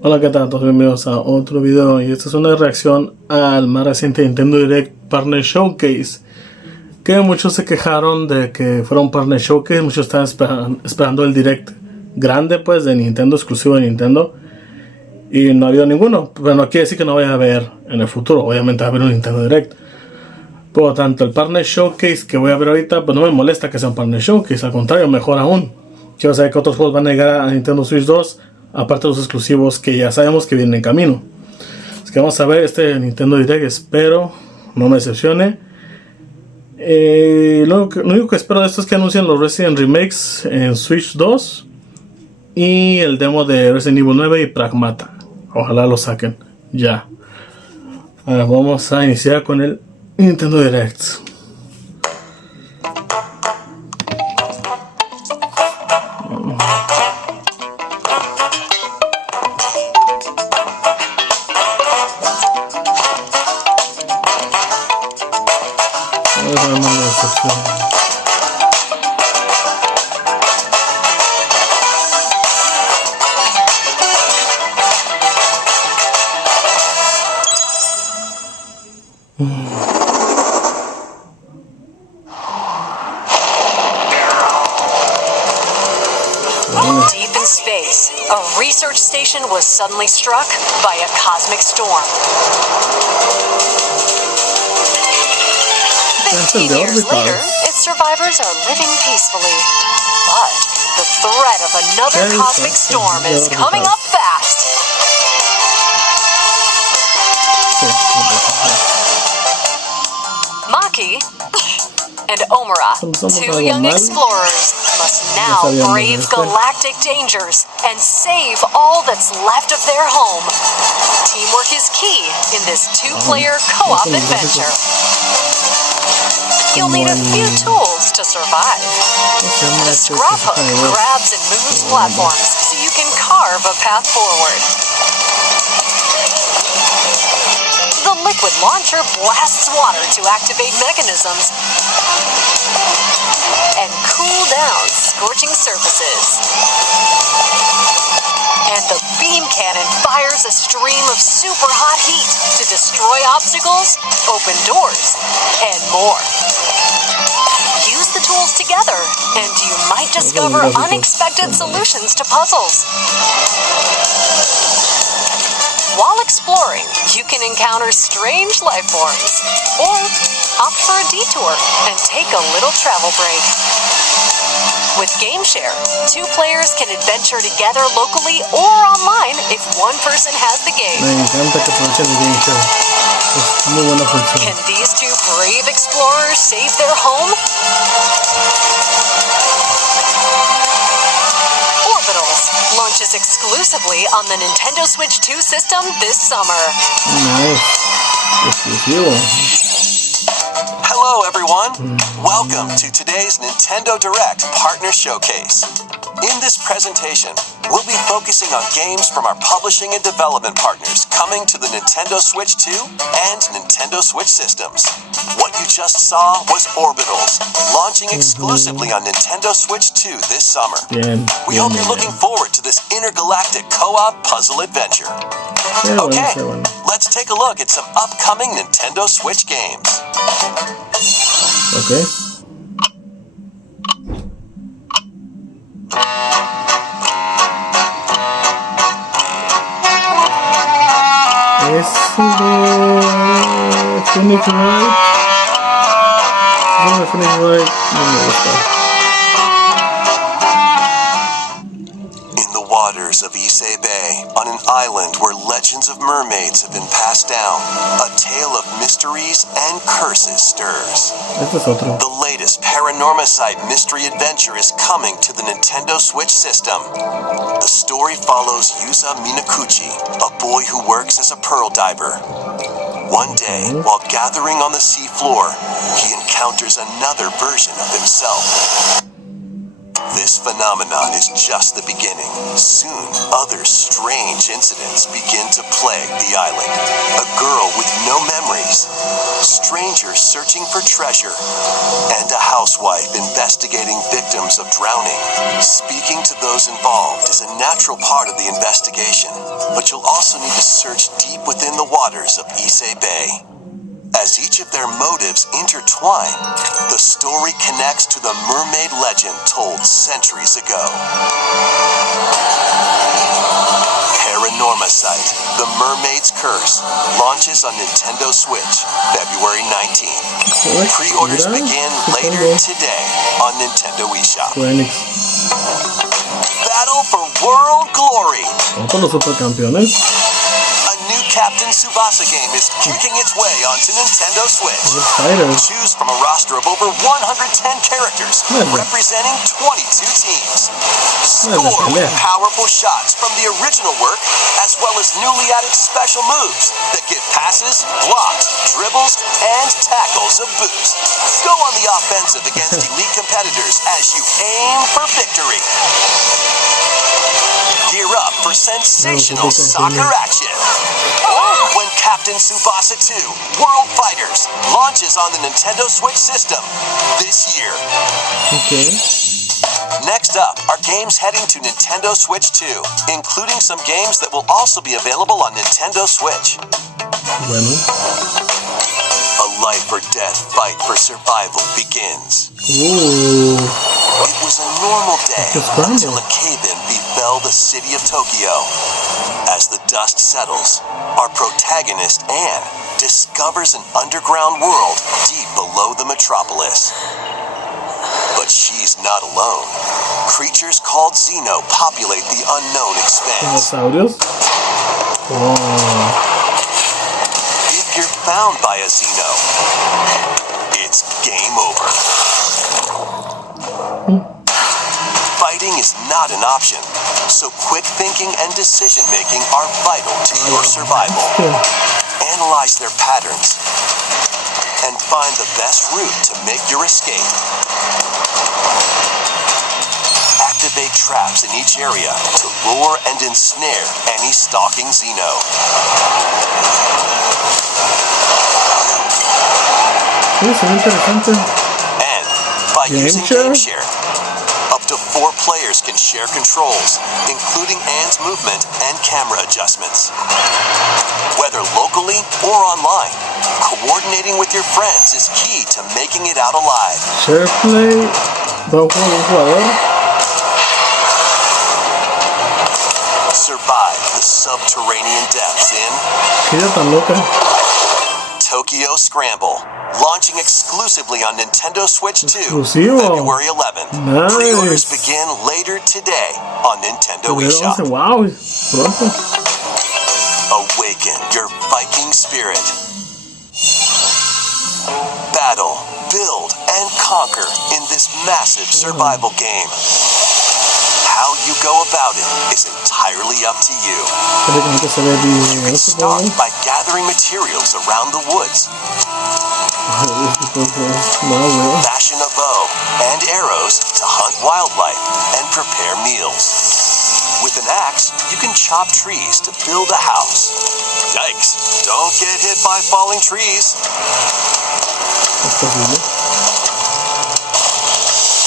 Hola, ¿qué tal? Todos bienvenidos a otro video, y esta es una reacción al más reciente Nintendo Direct Partner Showcase, que muchos se quejaron de que fuera un Partner Showcase. Muchos estaban esperando el Direct grande, pues, de Nintendo, exclusivo de Nintendo, y no ha habido ninguno. Pero no quiere decir que no vaya a haber en el futuro. Obviamente va a haber un Nintendo Direct. Por lo tanto, el Partner Showcase que voy a ver ahorita, pues no me molesta que sea un Partner Showcase, al contrario, mejor aún. Quiero saber que otros juegos van a llegar a Nintendo Switch 2, aparte de los exclusivos que ya sabemos que vienen en camino. Así que vamos a ver este Nintendo Direct, espero no me decepcione. Lo único que espero de esto es que anuncien los Resident Remakes en Switch 2 y el demo de Resident Evil 9 y Pragmata. Ojalá lo saquen ya. Ahora vamos a iniciar con el Nintendo Direct. Deep in space, a research station was suddenly struck by a cosmic storm. 15 years later, its survivors are living peacefully. But the threat of another cosmic storm is coming up fast. Maki and Omura, two young explorers, must now brave galactic dangers and save all that's left of their home. Teamwork is key in this two-player co-op adventure. You'll need a few tools to survive. The scrap hook grabs and moves platforms so you can carve a path forward. The liquid launcher blasts water to activate mechanisms and cool down scorching surfaces. And the beam cannon fires a stream of super hot heat to destroy obstacles, open doors, and more. Use the tools together, and you might discover unexpected solutions to puzzles. While exploring, you can encounter strange life forms, or opt for a detour and take a little travel break. With GameShare, two players can adventure together locally or online if one person has the game. Me encanta que aprovechen el GameShare. Es muy buena función. Can these two brave explorers save their home? Orbitals launches exclusively on the Nintendo Switch 2 system this summer. Nice. Exclusivo. Hello everyone! Welcome to today's Nintendo Direct Partner Showcase. In this presentation, we'll be focusing on games from our publishing and development partners coming to the Nintendo Switch 2 and Nintendo Switch systems. What you just saw was Orbitals, launching exclusively on Nintendo Switch 2 this summer. We hope you're looking forward to this intergalactic co-op puzzle adventure. Okay, let's take a look at some upcoming Nintendo Switch games. Okay. Es de Phoenix Wright. Es de Phoenix Wright. No me gusta. In the waters of Issei Bay, on an island where legends of mermaids have been passed down, a tale of mysteries and curses stirs. Este es otro. The latest Paranormicide mystery adventure is coming to the Nintendo Switch system. The story follows Yusa Minakuchi, a boy who works as a pearl diver. One day, while gathering on the sea floor, he encounters another version of himself. This phenomenon is just the beginning. Soon, other strange incidents begin to plague the island. A girl with no memories, strangers searching for treasure, and a housewife investigating victims of drowning. Speaking to those involved is a natural part of the investigation, but you'll also need to search deep within the waters of Issei Bay. As each of their motives intertwine, the story connects to the mermaid legend told centuries ago. Paranormacite, The Mermaid's Curse, launches on Nintendo Switch, February 19th. Pre-orders begin later today on Nintendo eShop. Battle for World Glory! Con los supercampeones. Captain Tsubasa game is kicking its way onto Nintendo Switch. Choose from a roster of over 110 characters representing 22 teams. Score with powerful shots from the original work, as well as newly added special moves that give passes, blocks, dribbles, and tackles a boost. Go on the offensive against elite competitors as you aim for victory. Gear up for sensational soccer action. When Captain Tsubasa 2 World Fighters launches on the Nintendo Switch system this year. Okay. Next up are games heading to Nintendo Switch 2, including some games that will also be available on Nintendo Switch. Bueno. A life or death fight for survival begins. Ooh. It was a normal day until a cave-in befell the city of Tokyo. As the dust settles, our protagonist, Anne, discovers an underground world deep below the metropolis. But she's not alone. Creatures called Xeno populate the unknown expanse. Dinosaurios. Wow. If you're found by a Xeno, it's game over. Fighting is not an option, so quick thinking and decision making are vital to your survival. Analyze their patterns and find the best route to make your escape. Activate traps in each area to lure and ensnare any stalking Xeno. Es interesante. And by using GameShare, up to 4 players can share controls, including Anne's movement and camera adjustments. Whether locally or online, coordinating with your friends is key to making it out alive. Share play. Va un jugador. Survive the subterranean depths in Qué idea tan loca. Tokyo Scramble, launching exclusively on Nintendo Switch 2, Exclusivo. February 11th. Nice. Pre-orders begin later today on Nintendo eShop. Wow, pronto. Awaken your Viking spirit. Battle, build, and conquer in this massive survival game. How you go about it is entirely up to you. You can start by gathering materials around the woods. Fashion a bow and arrows to hunt wildlife and prepare meals. With an axe, you can chop trees to build a house. Yikes, don't get hit by falling trees.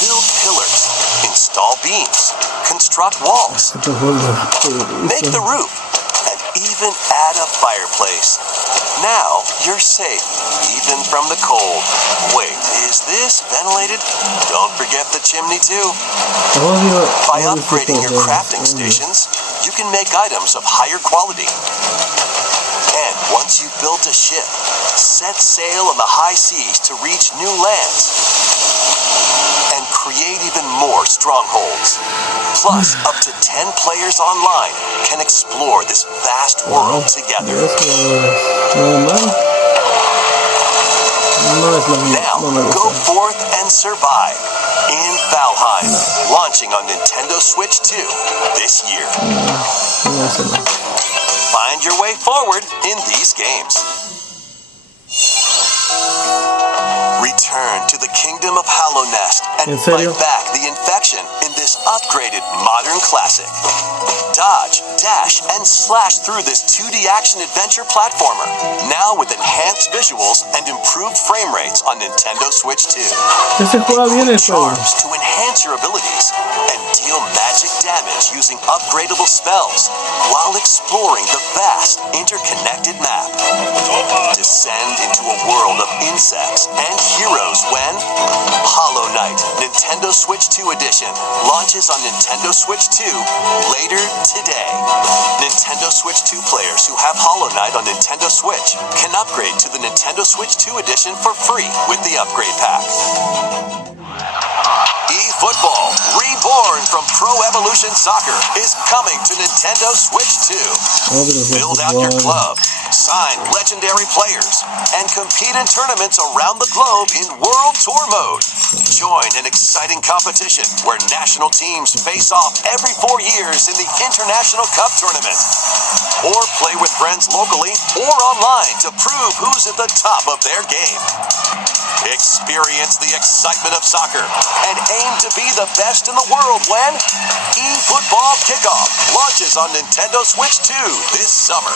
Build pillars, install beams, construct walls, make the roof, and even add a fireplace. Now you're safe, even from the cold. Wait, is this ventilated? Don't forget the chimney too. By upgrading your crafting stations, you can make items of higher quality. And once you've built a ship, set sail on the high seas to reach new lands and create even more strongholds. Plus, up to 10 players online can explore this vast world together. Now, go forth and survive in Valheim, launching on Nintendo Switch 2 this year. Find your way forward in these games. Return to the kingdom of Hollow Nest and ¿En serio? fight back the infection in this upgraded modern classic. Dodge, dash, and slash through this 2D action adventure platformer, now with enhanced visuals and improved frame rates on Nintendo Switch 2. Que se juega bien el juego. Charms to enhance your abilities and deal magic damage using upgradable spells while exploring the vast interconnected map. Descend into a world of insects and heroes when Hollow Knight Nintendo Switch 2 Edition launches on Nintendo Switch 2 later today. Nintendo Switch 2 players who have Hollow Knight on Nintendo Switch can upgrade to the Nintendo Switch 2 Edition for free with the upgrade pack. eFootball, reborn from Pro Evolution Soccer, is coming to Nintendo Switch 2. Build out your club, sign legendary players, and compete in tournaments around the globe in World Tour mode. Join an exciting competition where national teams face off every 4 years in the International Cup Tournament. Or play with friends locally or online to prove who's at the top of their game. Experience the excitement of soccer and aim to be the best in the world when eFootball Kickoff launches on Nintendo Switch 2 this summer.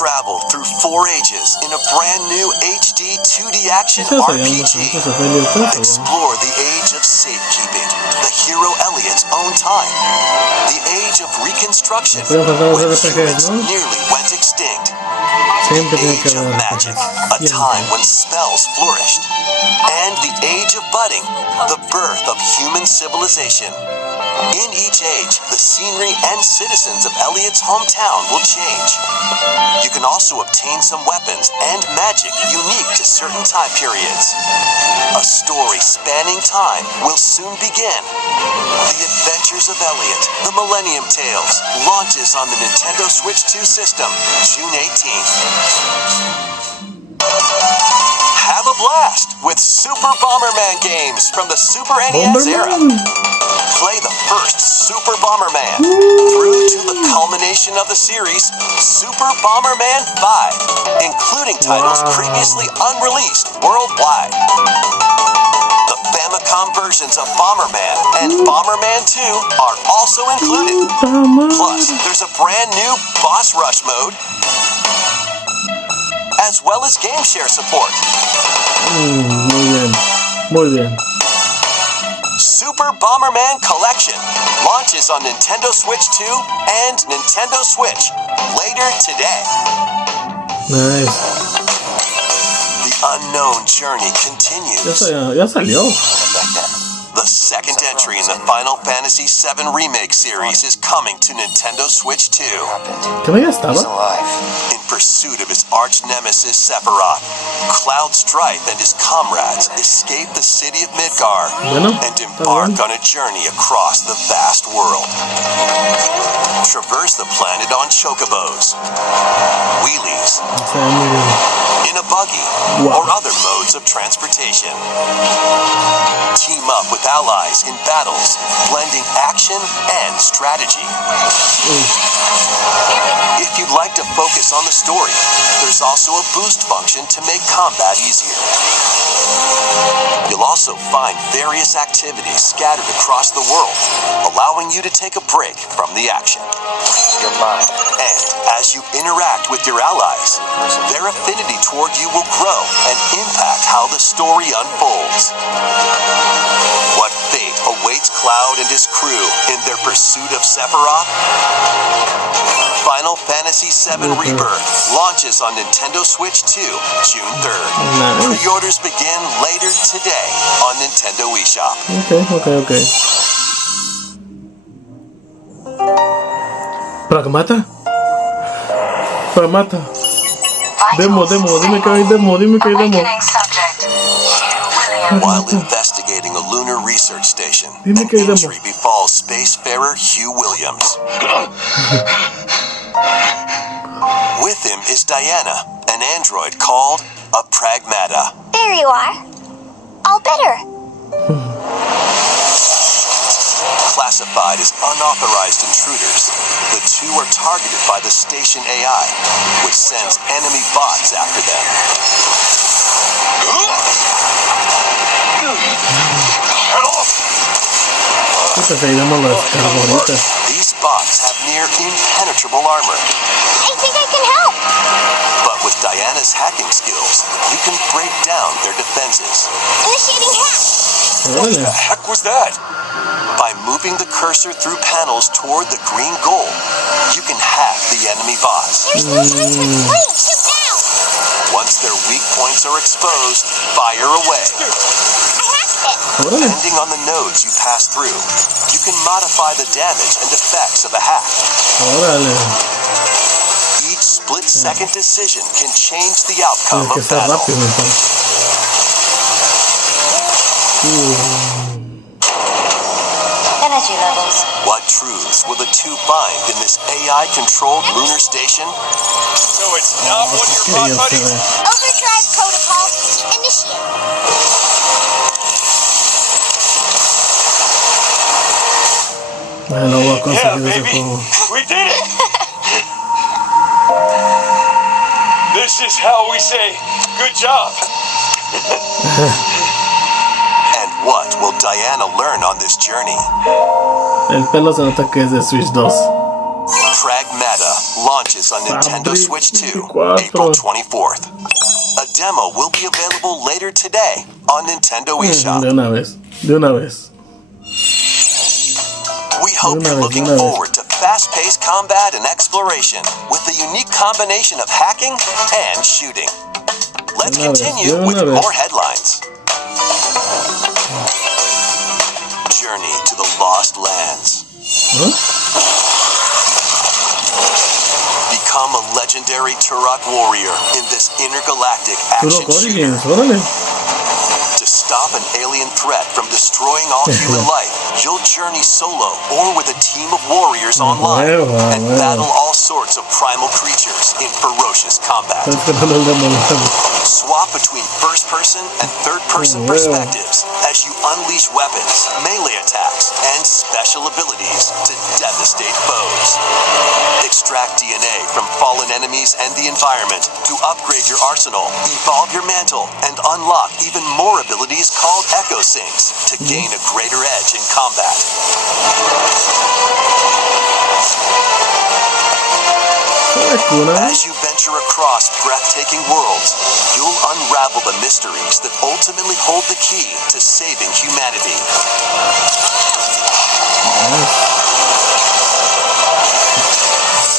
Travel through 4 ages in a brand new HD 2D action RPG. Explore the age of safekeeping, the hero Elliot's own time, the age of reconstruction when humans nearly went extinct, the age of magic, a time when spells flourished, and the age of budding, the birth of human civilization. In each age, the scenery and citizens of Elliot's hometown will change. You can also obtain some weapons and magic unique to certain time periods. A story spanning time will soon begin. The Adventures of Elliot, The Millennium Tales, launches on the Nintendo Switch 2 system, June 18th. Have a blast with Super Bomberman games from the Super NES era. Play the first Super Bomberman through to the culmination of the series, Super Bomberman 5, including titles previously unreleased worldwide. The Famicom versions of Bomberman and Bomberman 2 are also included. Plus, there's a brand new Boss Rush mode, as well as game share support. Muy bien, muy bien. Super Bomberman Collection launches on Nintendo Switch 2 and Nintendo Switch later today. Nice. The unknown journey continues. Ya salió. The second entry in the Final Fantasy VII Remake series is coming to Nintendo Switch 2. ¿Qué me estaba? In pursuit of his arch nemesis Sephiroth, Cloud Strife and his comrades escape the city of Midgar and embark on a journey across the vast world. Traverse the planet on chocobos, wheelies, in a buggy, or other modes of transportation. Team up with allies in battles, blending action and strategy. If you'd like to focus on the story, there's also a boost function to make combat easier. You'll also find various activities scattered across the world, allowing you to take a break from the action. And as you interact with your allies, their affinity toward you will grow and impact how the story unfolds. What fate awaits Cloud and his crew in their pursuit of Sephiroth? Final Fantasy VII Rebirth launches on Nintendo Switch 2, June 3rd. Pre-orders begin later today on Nintendo eShop. Okay. Pragmata. Demo, dime que hay demo. While investigating a lunar research station, an Dime que hay demo. injury befalls spacefarer Hugh Williams. With him is Diana, an android called a Pragmata. There you are. All better. classified as unauthorized intruders, the two are targeted by the station AI, which sends enemy bots after them. These bots have near impenetrable armor. I think I can help. But with Diana's hacking skills, you can break down their defenses. Initiating hack. What the heck was that? By moving the cursor through panels toward the green goal, you can hack the enemy bots. There's no time to explain. Shoot now. Once their weak points are exposed, fire away. I hacked it. Depending on the nodes you pass through, you can modify the damage and effects of a hack. Each split-second decision can change the outcome of battle. Energy levels. What truths will the two find in this AI-controlled lunar station? So it's not one of your bot buddies? Overdrive protocol. Initiate. Yeah, baby. We did it. This is how we say good job. And what will Diana learn on this journey? El pelo se nota que es de Switch 2. Pragmata launches on Nintendo Switch 2, 24. April 24th. A demo will be available later today on Nintendo eShop. De una vez. We hope you're looking forward to fast-paced combat and exploration with the unique combination of hacking and shooting. Let's continue with more headlines. Journey to the Lost Lands. Become a legendary Turok warrior in this intergalactic action shooter. To stop an alien threat from destroying all human life, you'll journey solo or with a team of warriors online and battle all sorts of primal creatures in ferocious combat. Swap between first-person and third-person perspectives as you unleash weapons, melee attacks, and special abilities to devastate foes. Extract DNA from fallen enemies and the environment to upgrade your arsenal, evolve your mantle, and unlock even more abilities called Echo Sinks to gain a greater edge in combat. As you venture across breathtaking worlds, you'll unravel the mysteries that ultimately hold the key to saving humanity.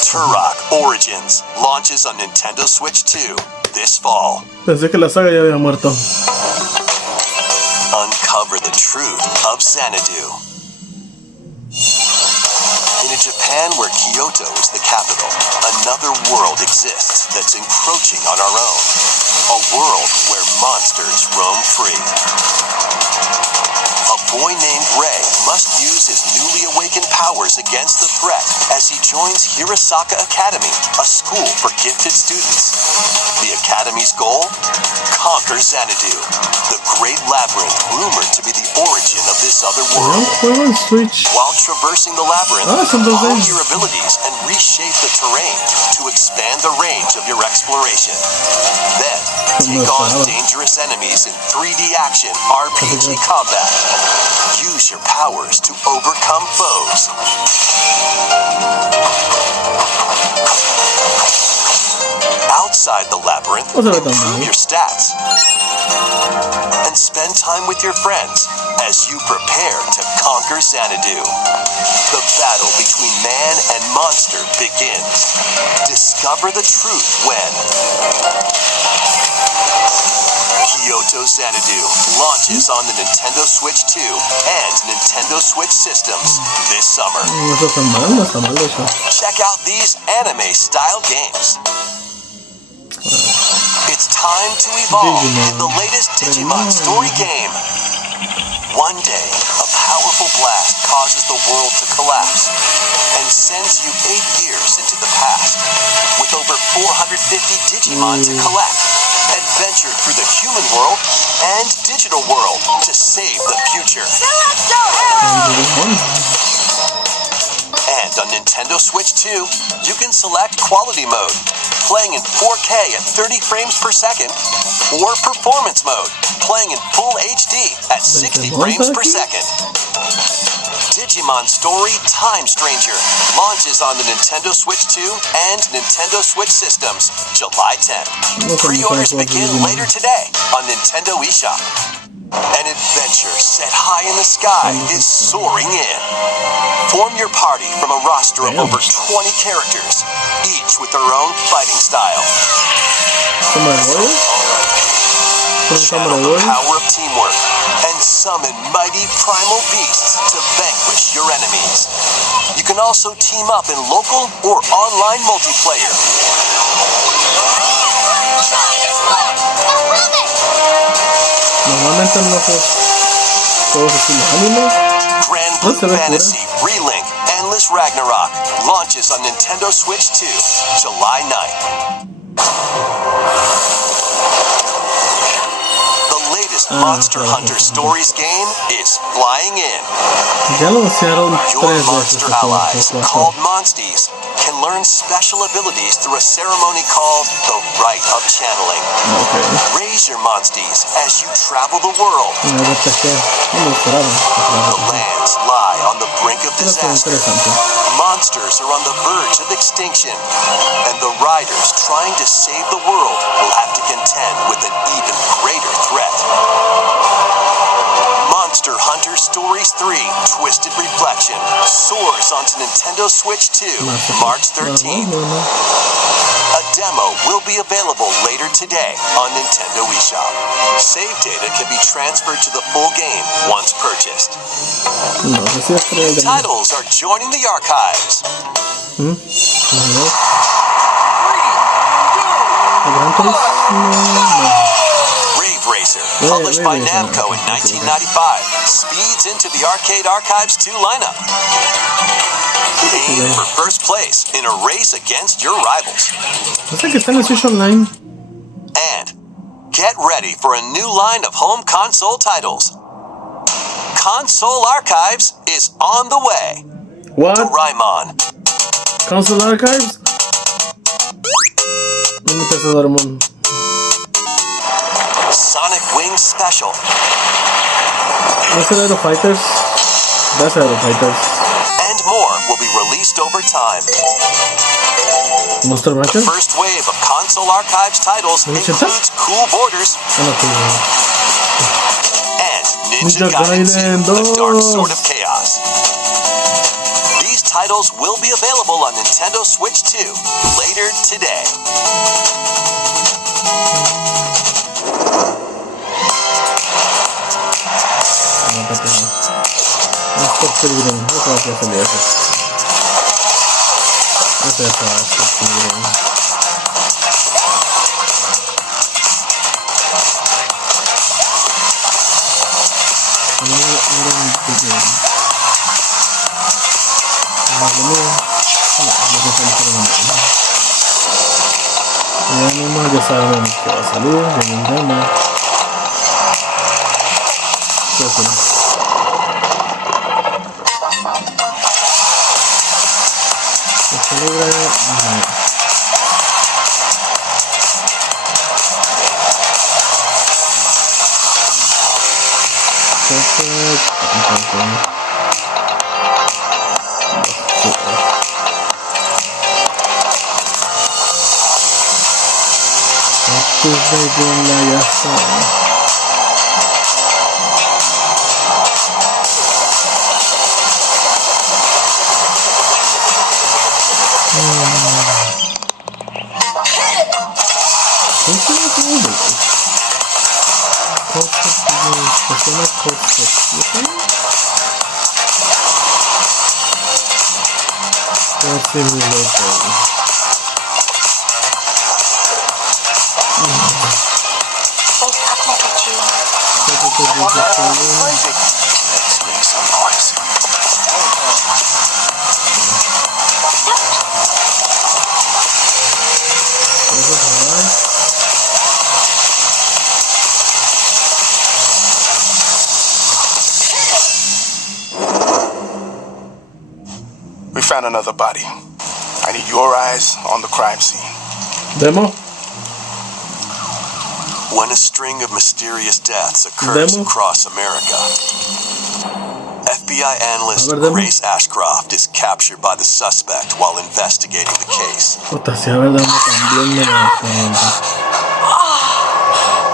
Turok Origins launches on Nintendo Switch 2 this fall. Pensé que la saga ya había muerto. Uncover the truth of Xanadu. In a Japan where Kyoto is the capital, another world exists that's encroaching on our own. A world where monsters roam free. A boy named Ray must use his newly awakened powers against the threat as he joins Hirosaka Academy, a school for gifted students. The Academy's goal? Conquer Xanadu, the great labyrinth rumored to be the origin of this other world. While traversing the labyrinth, hone your abilities and reshape the terrain to expand the range of your exploration. Then, take on dangerous enemies in 3D action RPG combat. Use your powers to overcome foes. Outside the labyrinth, improve your stats. And spend time with your friends as you prepare to conquer Xanadu. The battle between man and monster begins. Discover the truth when Kyoto Xanadu launches on the Nintendo Switch 2 and Nintendo Switch systems this summer. Check out these anime-style games. It's time to evolve in the latest Digimon story game. One day, a powerful blast causes the world to collapse and sends you 8 years into the past. With over 450 Digimon to collect, adventure through the human world and digital world to save the future. Select your hero! And on Nintendo Switch 2, you can select Quality Mode, playing in 4K at 30 frames per second, or Performance Mode, playing in Full HD at 60 frames per second. Digimon Story Time Stranger launches on the Nintendo Switch 2 and Nintendo Switch systems July 10th. Pre-orders begin later today on Nintendo eShop. An adventure set high in the sky is soaring in. Form your party from a roster of over 20 characters, each with their own fighting style. Channel the power of teamwork and summon mighty primal beasts to vanquish your enemies. You can also team up in local or online multiplayer. Normalmente en los juegos así los animes Grand no Blue se ve Fantasy Relink Endless Ragnarok launches on Nintendo Switch 2 July 9th. Monster Hunter Stories game is flying in. ya lo anunciaron Your 3 veces monster allies, called Monsties, can learn special abilities through a ceremony called the Rite of Channeling. Raise your Monsties as you travel the world. The lands lie on the brink of disaster. Monsters are on the verge of extinction, and the riders trying to save the world will have to contend with an even greater threat. Monster Hunter Stories 3 Twisted Reflection soars onto Nintendo Switch 2 March 13th. A demo will be available later today on Nintendo eShop. Save data can be transferred to the full game once purchased. Titles are joining the archives. Rave Racer, published by Namco in 1995, speeds into the Arcade Archives 2 lineup. Aim for first place in a race against your rivals. que está en el Switch Online. And get ready for a new line of home console titles. Console Archives is on the way. What? Doraemon, Console Archives? No me pesa Doraemon. Sonic Wings Special, ¿No será Aero Fighters? That's Aero Fighters. and more will be released over time. Monster Rancher? First wave of Console Archives titles includes Cool Borders and Ninja Gaiden 2, The Dark Sword of Chaos. These titles will be available on Nintendo Switch 2 later today. Ya sabemos que va a salir, viene un demo. Let's make some noise. found another body. I need your eyes on the crime scene. Demo. When a string of mysterious deaths occurs Demo. across America, FBI analyst A ver, demo. Grace Ashcroft is captured by the suspect while investigating the case. Puta, si a ver, demo también me la pregunta.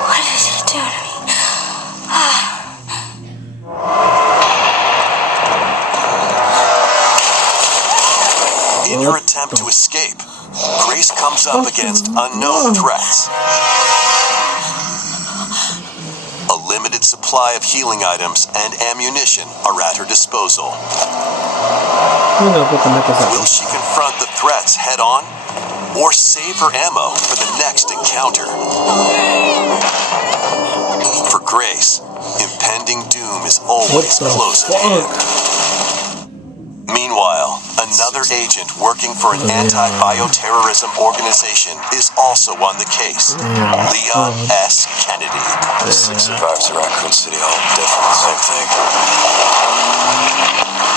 What did he do to me? In her attempt to escape, Grace comes up against unknown threats. A limited supply of healing items and ammunition are at her disposal. Mira, puta, me pasa. Will she confront the threats head on or save her ammo for the next encounter? For Grace, impending doom is What always the close at hand. fuck? Meanwhile, another agent working for an anti-bioterrorism organization is also on the case. Leon S. Kennedy. The 6 survivors of Raccoon City all dead from the same thing.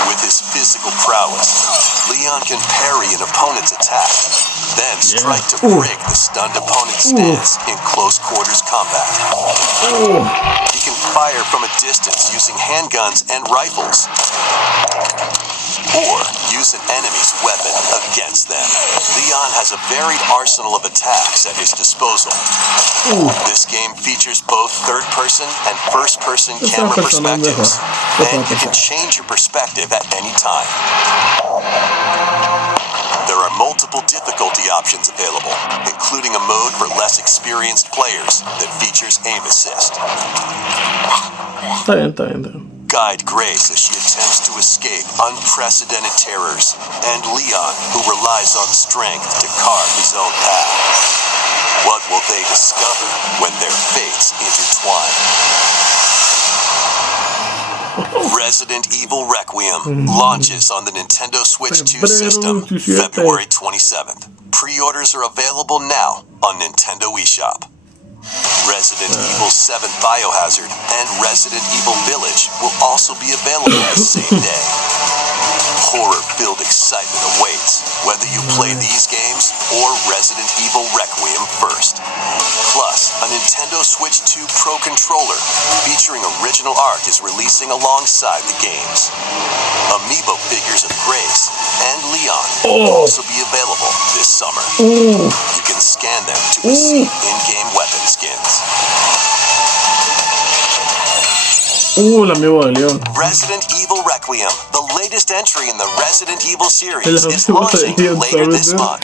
With his physical prowess, Leon can parry an opponent's attack, then strike to break the stunned opponent's stance in close quarters combat. He can fire from a distance using handguns and rifles, or use an enemy's weapon against them. Leon has a varied arsenal of attacks at his disposal. This game features both third-person and first-person camera perspectives, and you can change your perspective at any time. There are multiple difficulty options available, including a mode for less experienced players that features aim assist. Está bien, está bien, está bien. Guide Grace as she attempts to escape unprecedented terrors, and Leon, who relies on strength to carve his own path. What will they discover when their fates intertwine? Resident Evil Requiem launches on the Nintendo Switch 2 system February 27th. Pre-orders are available now on Nintendo eShop. Resident Evil 7 Biohazard and Resident Evil Village will also be available the same day. Horror-filled excitement awaits, whether you play these games or Resident Evil Requiem first. Plus, a Nintendo Switch 2 Pro controller featuring original art is releasing alongside the games. Amiibo figures of Grace and Leon will also be available this summer. You can scan them to receive in-game weapon skins. El amigo de León. Resident Evil Requiem, the latest entry in the Resident Evil series, El is amigo de launching León, later this ¿sabes? month.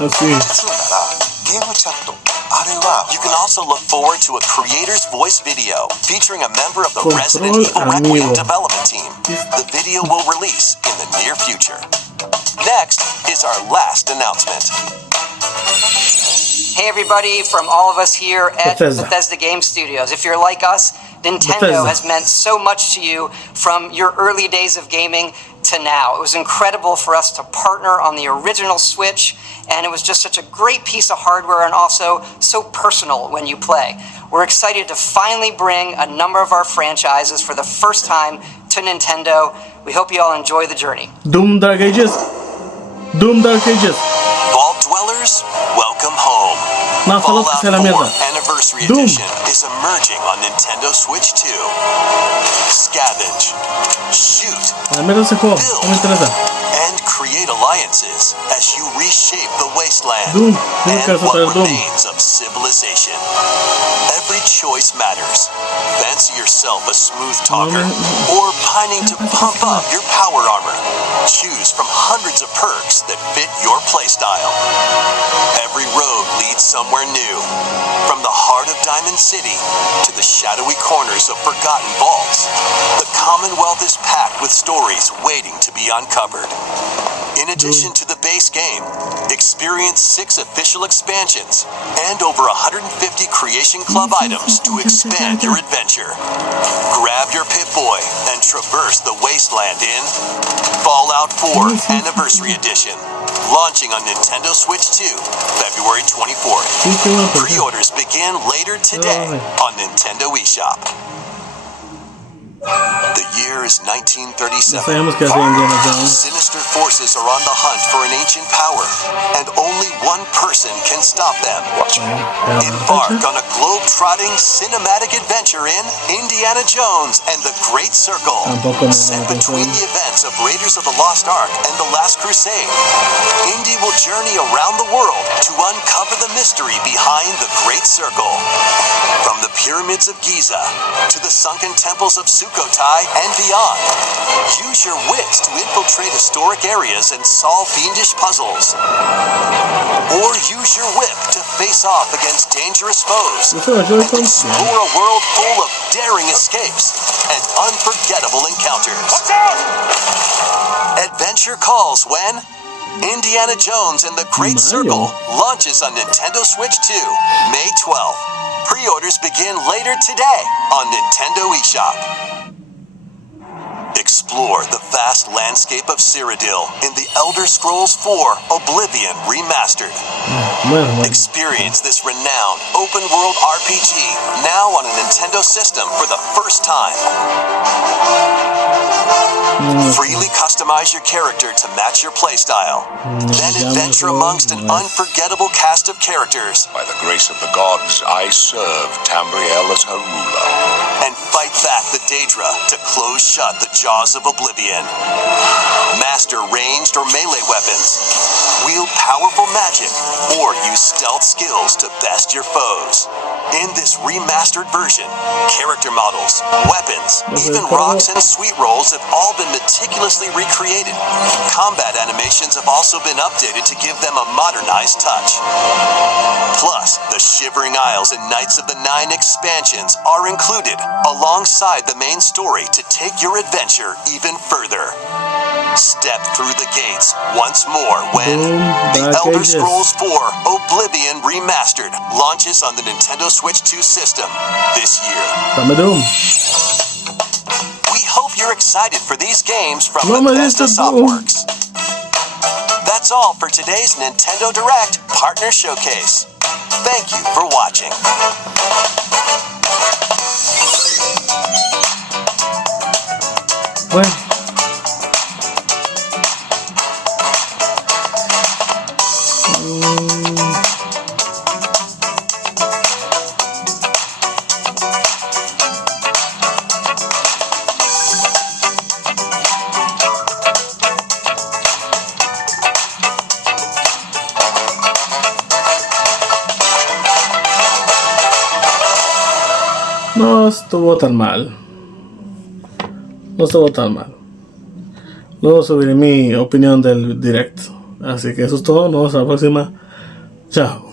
Así. You can also look forward to a creator's voice video featuring a member of the Control Resident Evil Requiem amigo. development team. The video will release in the near future. Next is our last announcement. Hey everybody, from all of us here at Bethesda. Bethesda Game Studios. If you're like us, Nintendo Bethesda. has meant so much to you from your early days of gaming to now. It was incredible for us to partner on the original Switch, and it was just such a great piece of hardware and also so personal when you play. We're excited to finally bring a number of our franchises for the first time to Nintendo. We hope you all enjoy the journey. Doom Dark Ages. Doom Dark Ages. Vault Dwellers, welcome home. No, solo que Fallout sea la 4 mierda. Anniversary Doom. Edition is emerging on Nintendo Switch 2. Scavenge, shoot, A mí ese juego, no me interesa. and create alliances as you reshape the wasteland Doom, tienes que and what hacer Doom. remains of civilization. Every choice matters. Fancy yourself a smooth talker or pining to pump up your power armor. Choose from hundreds of perks that fit your playstyle. Every road leads somewhere new. From the heart of Diamond City to the shadowy corners of forgotten vaults, the Commonwealth is packed with stories waiting to be uncovered. In addition to the base game, experience 6 official expansions and over 150 Creation Club items to expand your adventure. Grab your Pip-Boy and traverse the wasteland in Fallout 4 Anniversary Edition, launching on Nintendo Switch 2, February 24th. Pre-orders begin later today on Nintendo eShop. The year year is 1937. Sabemos que es Indiana Jones. Sinister forces are on the hunt for an ancient power, and only one person can stop them. Embark on a globe-trotting cinematic adventure in Indiana Jones and the Great Circle. Set between the events of Raiders of the Lost Ark and the Last Crusade, Indy will journey around the world to uncover the mystery behind the Great Circle. From the pyramids of Giza to the sunken temples of Sukhothai and beyond, use your wits to infiltrate historic areas and solve fiendish puzzles. Or use your whip to face off against dangerous foes and explore a world full of daring escapes and unforgettable encounters. Adventure calls when Indiana Jones and the Great Circle launches on Nintendo Switch 2, May 12th. Pre-orders begin later today on Nintendo eShop. Explore the vast landscape of Cyrodiil in the Elder Scrolls 4 Oblivion Remastered. Experience this renowned open-world RPG now on a Nintendo system for the first time. Freely customize your character to match your playstyle. Then adventure amongst an unforgettable cast of characters. By the grace of the gods, I serve Tamriel as her ruler. And fight back the Daedra to close shut the jaws of Oblivion. Master ranged or melee weapons. Wield powerful magic or use stealth skills to best your foes. In this remastered version, character models, weapons, even rocks and sweet rolls have all been meticulously recreated. Combat animations have also been updated to give them a modernized touch. Plus, the Shivering Isles and Knights of the Nine expansions are included alongside the main story to take your adventure even further. Step through the gates once more when The Elder Scrolls 4 Oblivion Remastered launches on the Nintendo Switch 2 system this year. We hope you're excited for these games from Bethesda Softworks. That's all for today's Nintendo Direct Partner Showcase. Thank you for watching. Bueno. No estuvo tan mal. No estuvo tan mal. Luego subiré mi opinión del directo. Así que eso es todo. Nos vemos a la próxima. Chao.